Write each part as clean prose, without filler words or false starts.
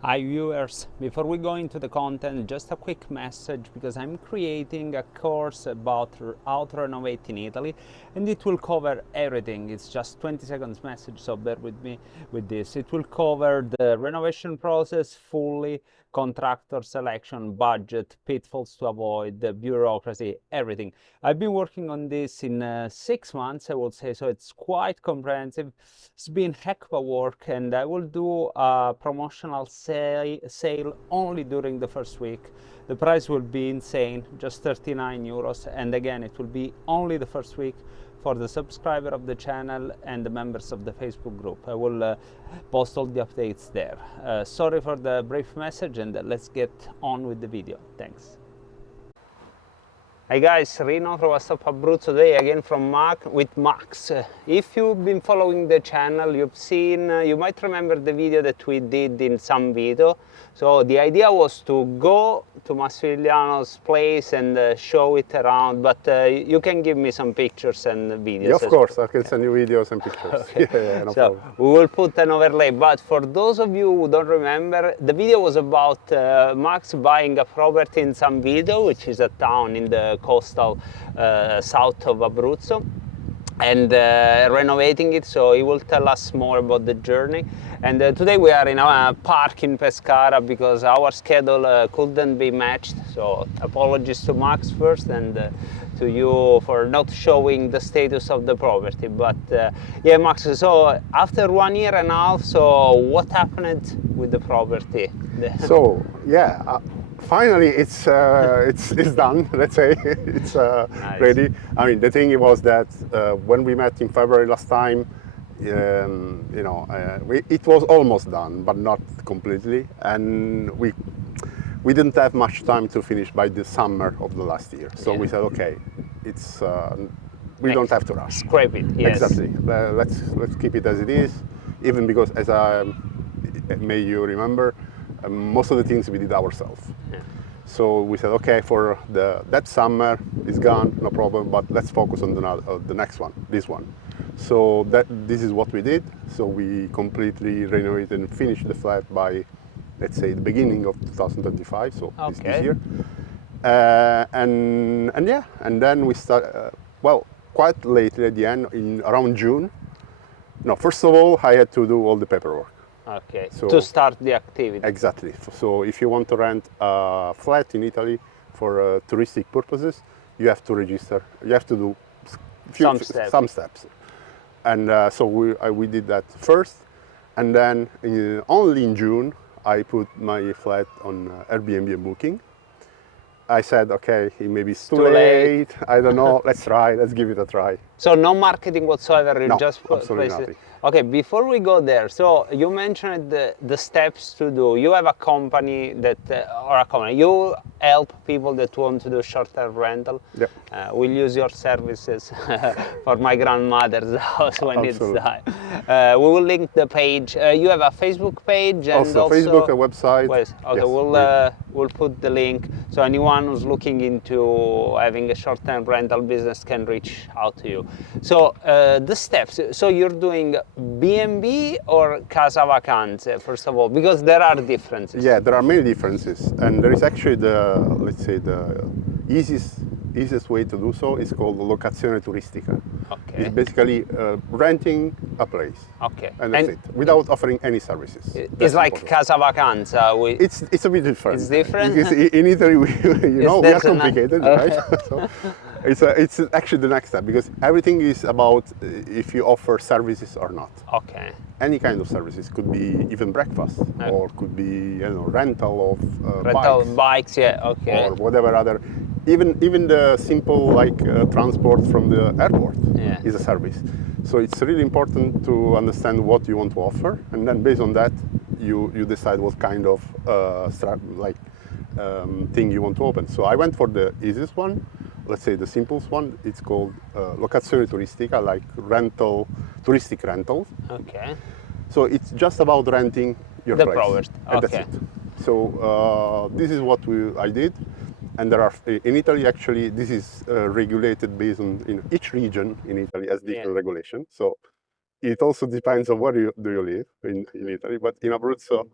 Hi viewers, before we go into the content, just a quick message because I'm creating a course about how to renovate in Italy and it will cover everything. It's just 20 seconds message, so bear with me with this. It will cover the renovation process fully, contractor selection, budget, pitfalls to avoid, the bureaucracy, everything. I've been working on this in 6 months, I would say, so it's quite comprehensive. It's been heck of a work, and I will do a promotional sale only during the first week. The price will be insane, just 39 euros, and again it will be only the first week for the subscriber of the channel and the members of the Facebook group. I will post all the updates there. Sorry for the brief message, and let's get on with the video. Thanks. Hi guys, Rino from Abruzzo today again from with Max. If you've been following the channel, you've seen, you might remember the video that we did in 𝐦𝐨𝐬𝐤𝐞. So the idea was to go to Massimiliano's place and show it around, but you can give me some pictures and videos. Yeah, of course, I can send you videos and pictures. Okay. Yeah, no so problem. we will put an overlay, but for those of you who don't remember, the video was about Max buying a property in 𝐦𝐨𝐸𝐤𝐞, which is a town in the coastal south of Abruzzo, and renovating it, so he will tell us more about the journey. And today we are in a park in Pescara because our schedule couldn't be matched, so apologies to Max first and to you for not showing the status of the property. But yeah, Max, so after 1 year and a half, so what happened with the property? So yeah, finally it's done. Let's say it's Nice. ready. I mean, the thing was that when we met in February last time, you know, it was almost done, but not completely, and we didn't have much time to finish by the summer of the last year. So Yeah. we said, okay, it's we don't have to rush. Scrape it, yes. Exactly. Let's keep it as it is, even because as may you remember, most of the things we did ourselves. Yeah. So we said, okay, for that summer is gone, no problem, but let's focus on the next one, this one. So this is what we did. So we completely renovated and finished the flat by, let's say, the beginning of 2025, so this year. And yeah, and then we start, well, quite lately at the end, around June. No, first of all, I had to do all the paperwork. Okay, So, to start the activity. Exactly. So if you want to rent a flat in Italy for touristic purposes, you have to register. You have to do some steps. And so we did that first, and then only in June I put my flat on Airbnb and Booking. I said, okay, maybe it's too late. I don't know. Let's try. Let's give it a try. So no marketing whatsoever. You No, just absolutely place it. nothing. Okay, before we go there, so you mentioned the steps to do. You have a company that, or a company, you help people that want to do short-term rental. Yep. We'll use your services for my grandmother's house when Absolutely. it's time. We will link the page. You have a Facebook page and Also Facebook, a website. Okay, Yes. we'll put the link, so anyone who's looking into having a short-term rental business can reach out to you. So the steps, so you're doing B&B or Casa Vacanze, first of all, because there are differences. Yeah, there are many differences, and there is actually let's say the easiest way to do so is called locazione turistica. Okay. It's basically renting a place. Okay. And that's it, without offering any services. It's That's like important. Casa Vacanza. It's a bit different. It's different? Because in Italy, we are There's complicated, right? So it's actually the next step, because everything is about if you offer services or not. Okay. Any kind of services, could be even breakfast, or could be rental of Rental bikes, bikes, yeah, okay. or whatever other. Even the simple transport from the airport Yeah. is a service. So it's really important to understand what you want to offer, and then based on that, you decide what kind of thing you want to open. So I went for the easiest one, let's say the simplest one. It's called locazione turistica, like touristic rentals. Okay. So it's just about renting your The place. property, And okay. that's it. So this is what I did. And there are, in Italy, actually, this is regulated based on, each region in Italy has different regulation. So it also depends on where do you live in Italy. But in Abruzzo,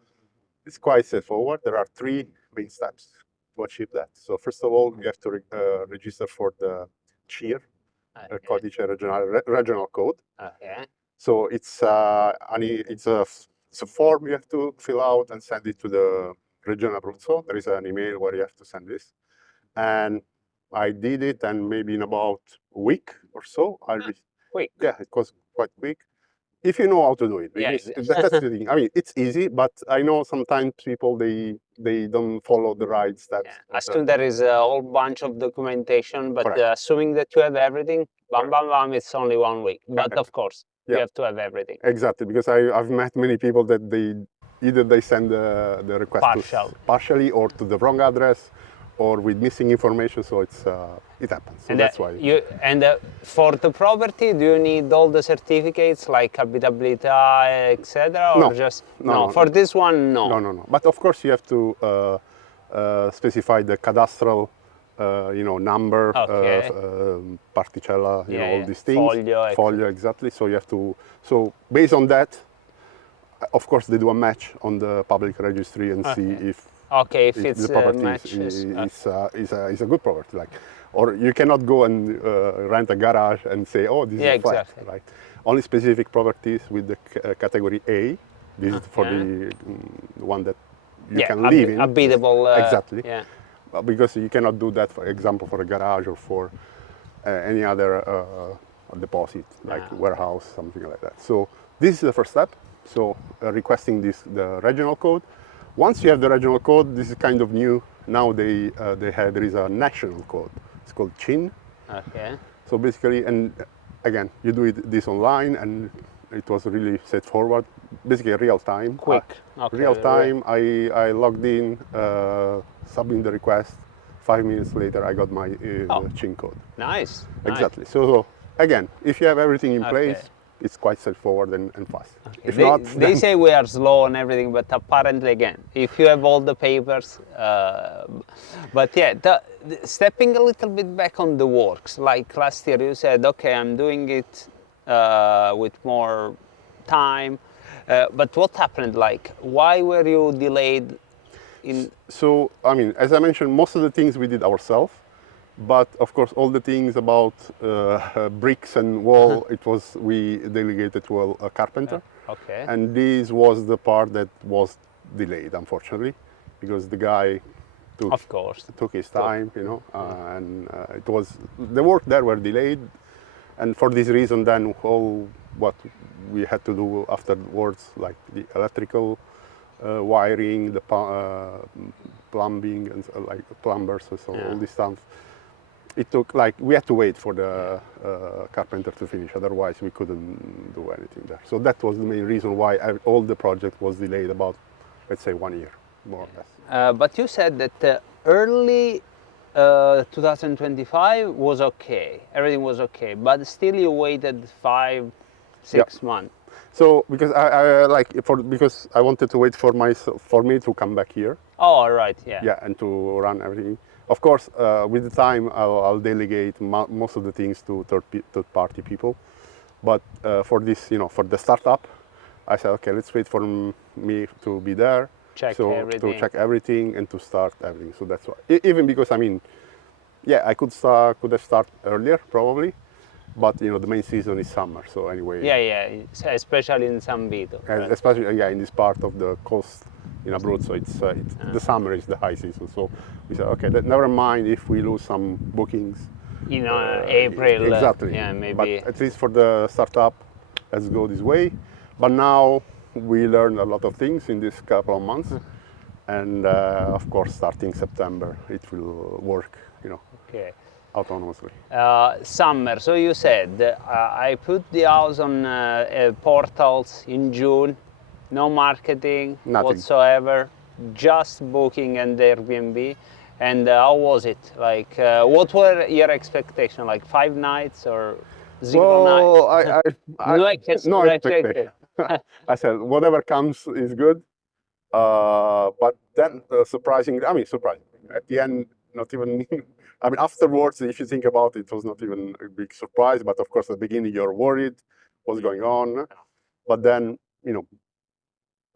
It's quite straightforward. There are three main steps to achieve that. So first of all, you have to register for the 𝐥𝐤𝐤, 𝐜𝐤𝐤𝐤 regional code. Okay. So it's a form you have to fill out and send it to the region Abruzzo. There is an email where you have to send this. And I did it, and maybe in about a week or so, Quick. Yeah, it was quite quick. If you know how to do it, because that's the thing. I mean, it's easy, but I know sometimes people they don't follow the right steps. Yeah. Assume there is a whole bunch of documentation, but Correct. Assuming that you have everything, bam, bam, bam, it's only 1 week. But of course, you Yeah. have to have everything. Exactly, because I've met many people that they send the request partially or to the wrong address, or with missing information. So it happens. So And that's why. For the property, do you need all the certificates like abitabilità, etc., or No. just No. For this one, no. No. But of course, you have to specify the cadastral, number, Okay. particella, all these things. Foglio, exactly. So you have to. So based on that, of course, they do a match on the public registry and see if it's the property matches. is a good property. Or you cannot go and rent a garage and say, oh, this is a flat, exactly. right? Only specific properties with the category A. This is for the one that you can live in. Habitable. Exactly. Yeah. Because you cannot do that, for example, for a garage or for any other deposit, like warehouse, something like that. So this is the first step. So requesting the regional code. Once you have the regional code, this is kind of new. Now there is a national code. It's called 𝐵. Okay. So basically, and again, you do this online, and it was really straightforward. Basically, real time. Quick. Real time. I logged in, submitted the request. 5 minutes later, I got my 𝐵 code. Nice. Exactly. So again, if you have everything in place, it's quite straightforward and fast. Okay. If not, they say we are slow and everything, but apparently, again, if you have all the papers, but yeah, stepping a little bit back on the works, like last year you said, okay, I'm doing it with more time, but what happened? Like, why were you delayed? So, I mean, as I mentioned, most of the things we did ourselves. But of course, all the things about bricks and wall, we delegated to a carpenter. Okay. And this was the part that was delayed, unfortunately, because the guy took his time, and it was the work there were delayed, and for this reason, then all what we had to do afterwards, like the electrical wiring, the plumbing, and like plumbers, so all this stuff. It took we had to wait for the carpenter to finish, otherwise we couldn't do anything there. So that was the main reason why all the project was delayed about, let's say, 1 year, more or less. But you said that early 2025 was okay, everything was okay, but still you waited 5-6 months. So because because I wanted to wait for me to come back here. Oh, all right, yeah. Yeah, and to run everything. Of course, with the time, I'll delegate most of the things to third-party people. But for this, for the startup, I said, okay, let's wait for me to be there, to check everything and to start everything. So that's why. Even because I could have started earlier probably, but the main season is summer. So anyway. Yeah, especially in San Vito. Right? Especially in this part of the coast. In Abruzzo, the summer is the high season, so we said, okay, never mind if we lose some bookings. April. Exactly. Maybe. But at least for the startup, let's go this way. But now we learned a lot of things in this couple of months, and of course, starting September, it will work, autonomously. Summer. So you said I put the house on portals in June. No marketing. Nothing whatsoever, just booking and Airbnb. And how was it? Like, what were your expectations? Like 5 nights or 0 nights? No expectation. I said whatever comes is good. But then surprising. At the end, not even. Afterwards, if you think about it, it was not even a big surprise. But of course, at the beginning, you're worried what's going on. But then,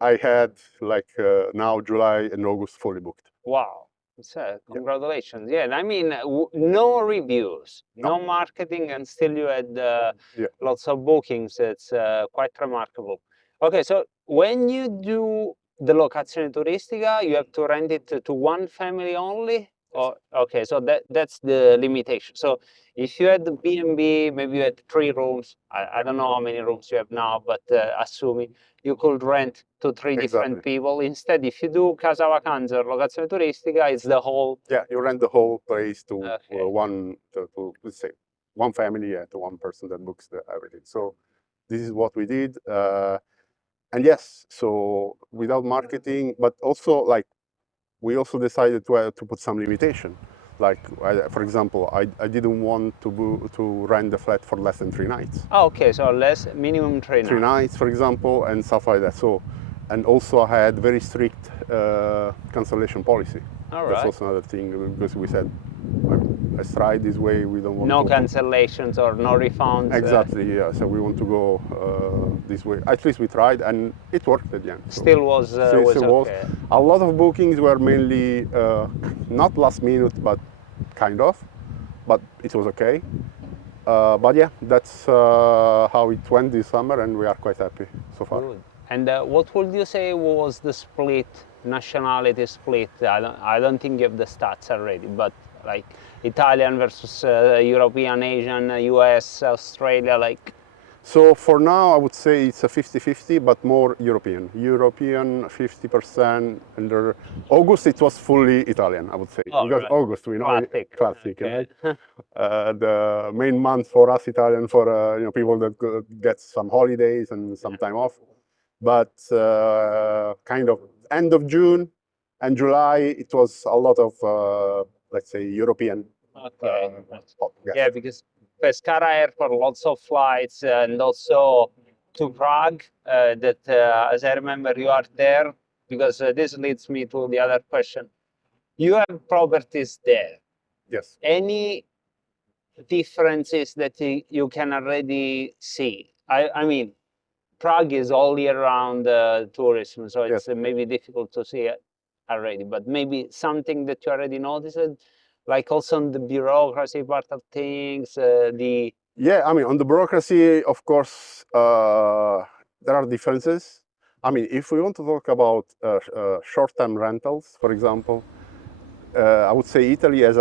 I had like now July and August fully booked. Wow. Congratulations. Yeah, I mean, no reviews, no marketing, and still you had lots of bookings. It's quite remarkable. Okay, so when you do the locazione turistica, you have to rent it to one family only? Or, okay, so that's the limitation. So if you had the B&B, maybe you had 3 rooms. I don't know how many rooms you have now, but assuming you could rent to 3 different people. Instead, if you do 𝐥𝐤𝐤𝐾 or locazione turistica, it's the whole. Yeah, you rent the whole place to one, to let's say, one family, to one person that books everything. So this is what we did. And yes, so without marketing, but also like, we also decided to put some limitation. Like, for example, I didn't want to rent the flat for less than 3 nights. Oh, okay, so less, minimum 3 nights. 3 nights, for example, and stuff like that. So, and also I had very strict cancellation policy. All right. That's also another thing, because we said, let's try this way. We don't want no cancellations or no refunds. Exactly, yeah. So we want to go this way. At least we tried, and it worked at the end. So still was okay. A lot of bookings were mainly not last minute, but kind of. But it was okay. But yeah, that's how it went this summer, and we are quite happy so far. Good. And what would you say was the split, nationality split? I don't think you have the stats already, but like Italian versus European, Asian, US, Australia, like? So for now, I would say it's a 50-50, but more European. European 50%, and August it was fully Italian, I would say. Oh, because right. August, we know, classic, okay. Right? The main month for us Italian, for people that get some holidays and some time off. But kind of end of June and July, it was a lot of, let's say, European. Okay. Yeah, because Pescara Airport, lots of flights, and also to Prague, that as I remember, you are there, because this leads me to the other question. You have properties there. Yes. Any differences that you can already see? I mean, Prague is all year round tourism, so it's maybe difficult to see it already, but maybe something that you already noticed, like also on the bureaucracy part of things, Yeah, I mean, on the bureaucracy, of course, there are differences. I mean, if we want to talk about short-term rentals, for example, I would say Italy has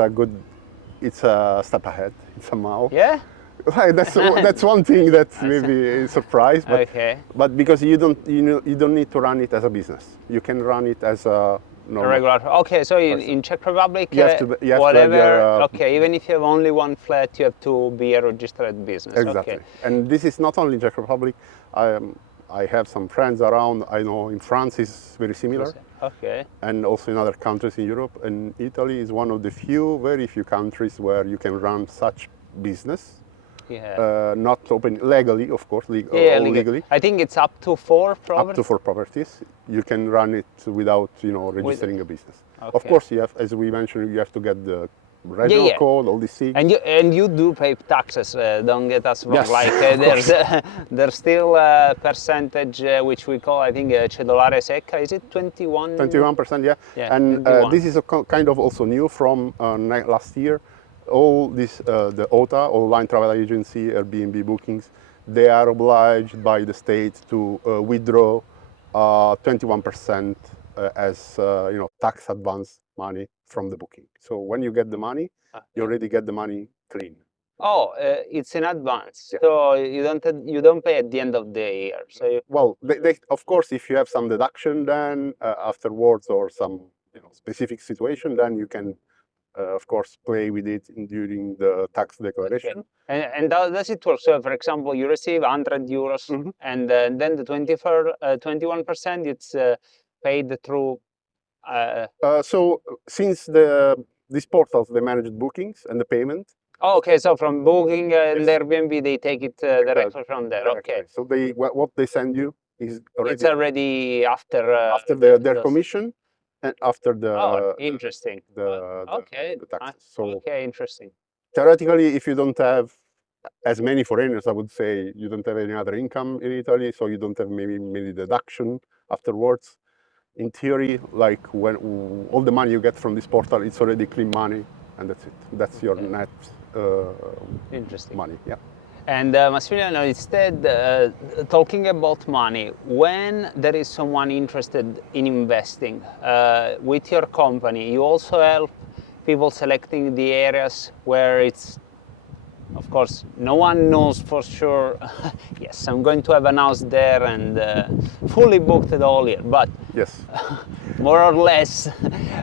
it's a step ahead. It's somehow. Yeah. That's one thing that maybe is a surprise, but okay. But because you don't need to run it as a business. You can run it as a regular. Okay, so in Czech Republic, you have to whatever. Your, okay, even if you have only one flat, you have to be a registered business. Exactly. Okay. And this is not only in Czech Republic. I have some friends around. I know in France is very similar. Okay. And also in other countries in Europe. And Italy is one of the very few countries where you can run such business. Yeah. Not open legally, of course, legally. I think it's up to 4 properties. Up to 4 properties. You can run it without, registering a business. Okay. Of course, you have, as we mentioned, you have to get the regional code, all these things. And you do pay taxes. Don't get us wrong. Yes, like there's still a percentage which we call, I think, cedolare secca. Is it 21? 21%, yeah. And this is a kind of also new from last year. All this, the OTA, online travel agency, Airbnb bookings, they are obliged by the state to withdraw 21% as tax advance money from the booking. So when you get the money, you already get the money clean. Oh, it's in advance, so you don't pay at the end of the year. So well, of course, if you have some deduction, then afterwards, or some specific situation, then you can. Of course, play with it during the tax declaration. Okay. And does it work? So, for example, you receive 100 euros, and then the 21% it's paid through. So, since these portals, they manage bookings and the payment. Oh, okay, so from booking and Airbnb, they take it directly from there. Okay. So what they send you is already. It's already after their commission. And after the interesting. The taxes. So okay, interesting. Theoretically, if you don't have as many foreigners, I would say you don't have any other income in Italy, so you don't have maybe many deduction afterwards. In theory, like when all the money you get from this portal, it's already clean money, and that's it. That's your net money. Yeah. And Massimiliano, instead, talking about money, when there is someone interested in investing with your company, you also help people selecting the areas where it's, of course, no one knows for sure, yes, I'm going to have a house there and fully booked it all year, but yes, more or less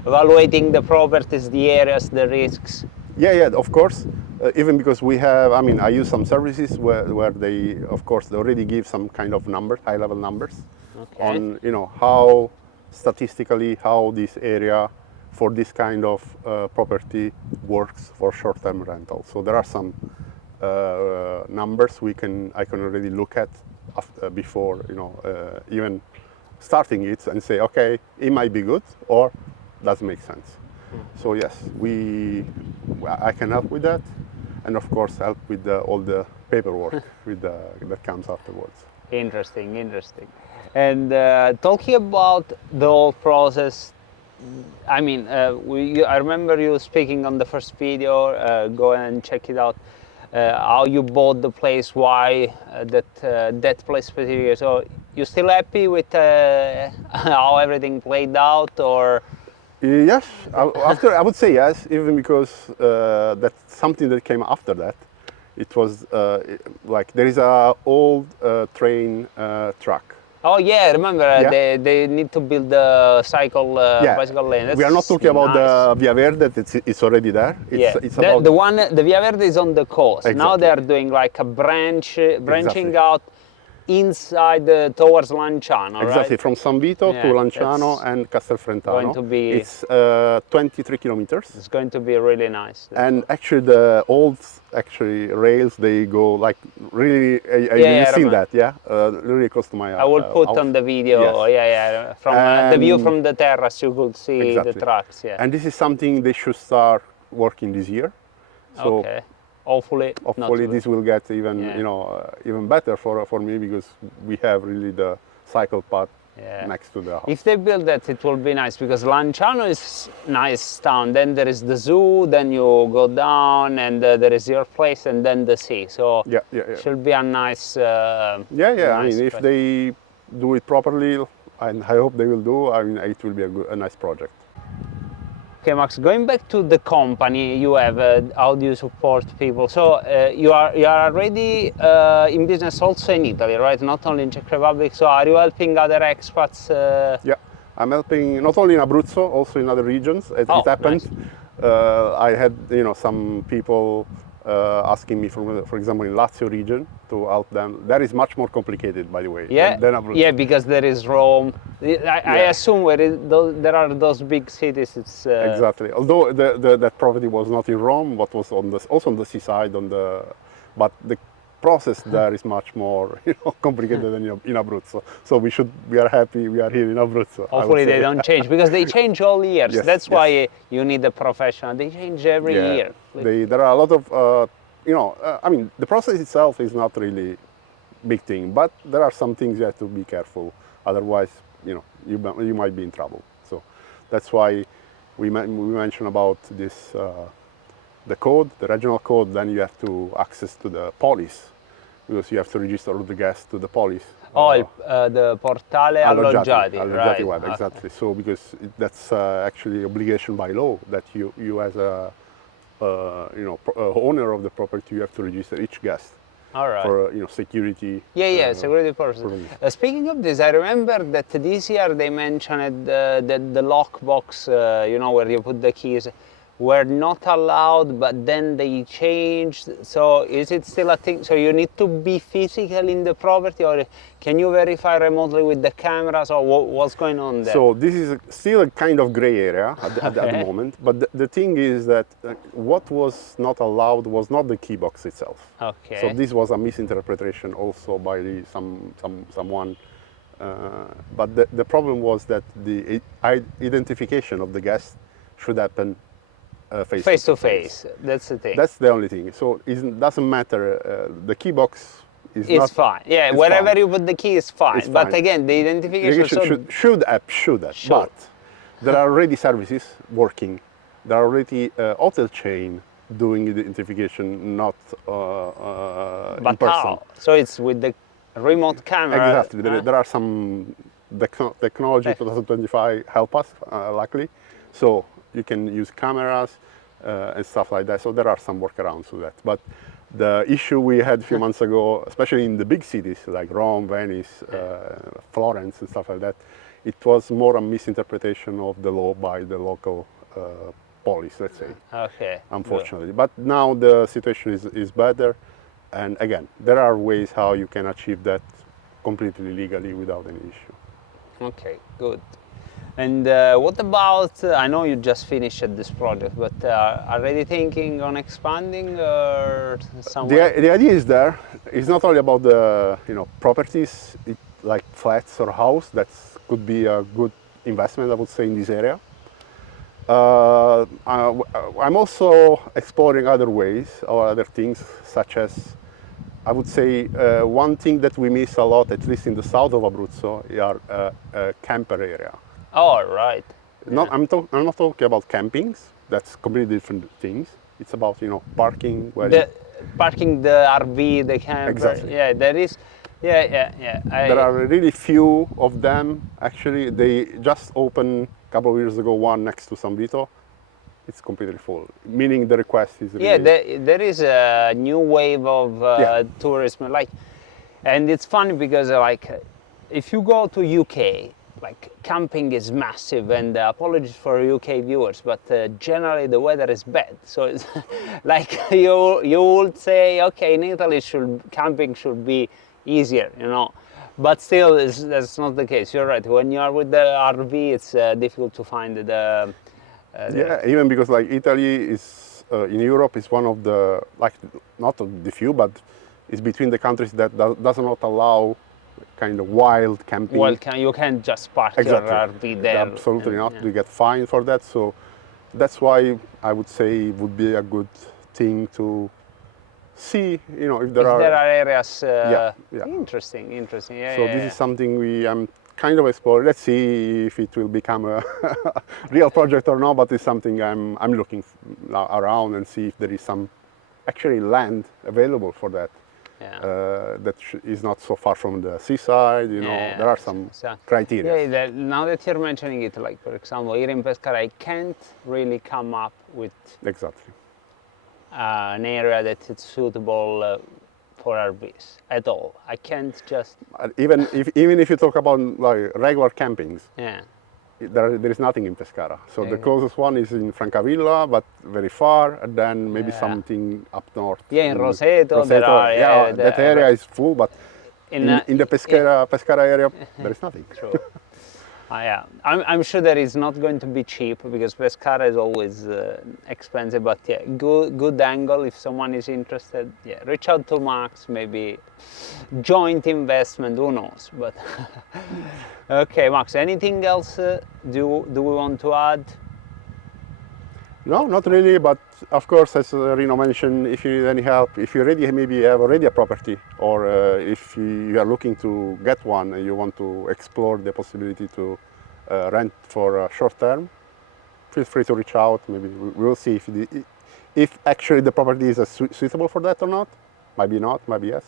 evaluating the properties, the areas, the risks. Yeah, of course. Even because we have, I mean, I use some services where they, of course, they already give some kind of numbers, high-level numbers, on, you know, how statistically how this area for this kind of property works for short-term rental. So there are some numbers I can already look at before, you know, even starting it and say, okay, it might be good or doesn't make sense. So yes, I can help with that, and of course help with all the paperwork that comes afterwards. Interesting. And talking about the whole process, I mean, I remember you speaking on the first video. Go and check it out. How you bought the place, why that place specifically. So you still happy with how everything played out, or? Yes, I would say yes, even because that's something that came after that. It was like there is a old train track. Oh yeah, I remember they need to build the bicycle lane. That's we are not talking about the Via Verde. It's already there. It's about the Via Verde is on the coast. Exactly. Now they are doing like a branching out inside towards Lanciano, exactly, right? From San Vito to Lanciano and Castelfrentano. Going to be, it's 23 kilometers. It's going to be really nice. And actually the old rails, they go like really, you've seen that, really close to my house. I will put on the video, from the view from the terrace you could see the tracks. And this is something they should start working this year. So okay. Hopefully this will get even you know even better for me, because we have really the cycle path next to the house. If they build that, it will be nice, because Lanciano is nice town. Then there is the zoo. Then you go down, and there is your place, and then the sea. So it should be a nice. I mean, if they do it properly, and I hope they will do, I mean, it will be a nice project. Okay, Max, going back to the company you have, how do you support people? So you are already in business also in Italy, right? Not only in Czech Republic. So are you helping other expats? Yeah, I'm helping not only in Abruzzo, also in other regions. It happened. Nice. I had some people asking me, for example, in Lazio region, to help them. That is much more complicated, by the way. Yeah, than Abruzzo. Yeah, because there is Rome. I assume where there are those big cities. It's exactly. Although that property was not in Rome, but was also on the seaside. But the process there is much more complicated than in Abruzzo. So we are happy we are here in Abruzzo. Hopefully they don't change, because they change all years. Yes, that's why you need a professional. They change every year. There are a lot of I mean, the process itself is not really big thing, but there are some things you have to be careful. Otherwise, you might be in trouble. So that's why we mentioned about this, the code, the regional code. Then you have to access to the police, because you have to register all the guests to the police. The Portale Alloggiati, right? Web, exactly. So because that's actually obligation by law that you as a owner of the property, you have to register each guest. All right. For security. Security purposes. Speaking of this, I remember that this year they mentioned that the lockbox, where you put the keys, were not allowed, but then they changed. So is it still a thing? So you need to be physical in the property, or can you verify remotely with the cameras, or what's going on there? So this is still a kind of gray area at the moment. But the thing is that what was not allowed was not the key box itself. Okay. So this was a misinterpretation also by someone. But the problem was that the identification of the guest should happen face to face. That's the thing. That's the only thing. So it doesn't matter. The key box is it's not fine. Yeah, it's wherever fine. you put the key is fine. It's But fine. again, the identification. Should app. But there are already services working. There are already hotel chain doing the identification, not in person. How? So it's with the remote camera. Exactly. There are some technology 2025 help us, luckily. So you can use cameras and stuff like that. So there are some workarounds to that. But the issue we had a few months ago, especially in the big cities like Rome, Venice, Florence and stuff like that, it was more a misinterpretation of the law by the local police, let's say. Okay. Unfortunately. But now the situation is better. And again, there are ways how you can achieve that completely legally without any issue. Okay, good. And what about, I know you just finished this project, but already thinking on expanding or somewhere? The idea is there. It's not only about the properties, like flats or house. That could be a good investment, I would say, in this area. I'm also exploring other ways or other things, such as, I would say, one thing that we miss a lot, at least in the south of Abruzzo, are camper area. Oh, right. Yeah. I'm not talking about campings. That's completely different things. It's about parking. Parking the RV, the camper. Exactly. Yeah, there is. Yeah. There are really few of them. Actually, they just opened a couple of years ago one next to San Vito. It's completely full, meaning the request is really... Yeah, there is a new wave of tourism, and it's funny because if you go to UK, camping is massive, and apologies for UK viewers, but generally the weather is bad. So it's you would say, okay, in Italy camping should be easier, but still that's not the case. You're right. When you are with the RV, it's difficult to find the even because Italy is in Europe is one of the not the few, but it's between the countries that does not allow kind of wild camping. Well, you can't just park your RV there. Absolutely not. You get fined for that. So that's why I would say it would be a good thing to see, if there are areas. Interesting. Yeah. So this is something I'm kind of exploring. Let's see if it will become a real project or not. But it's something I'm looking around and see if there is some actually land available for that. Yeah. That is not so far from the seaside. There are some criteria. Yeah. Now that you're mentioning it, for example, here in Pescara, I can't really come up with exactly an area that is suitable for RVs at all. I can't just... Even if you talk about regular campings, yeah, there is nothing in Pescara. So the closest one is in Francavilla, but very far, and then maybe something up north. Yeah, in Roseto there are... that area is full, but in the Pescara area, there is nothing. True. Yeah, I'm sure that it's not going to be cheap because Pescara is always expensive, but yeah, good angle if someone is interested. Yeah, reach out to Max, maybe joint investment, who knows, but okay, Max, anything else do we want to add? No, not really, but of course, as Rino mentioned, if you need any help, if you maybe have already a property, or if you are looking to get one and you want to explore the possibility to rent for a short term, feel free to reach out. Maybe we'll see if actually the property is suitable for that or not. Maybe not, maybe yes.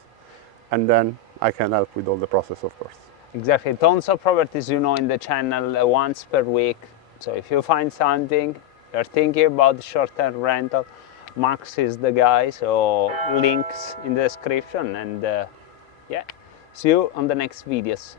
And then I can help with all the process, of course. Exactly, tons of properties, in the channel once per week. So if you find something, you're thinking about short-term rental, Max is the guy, so links in the description, and yeah, see you on the next videos.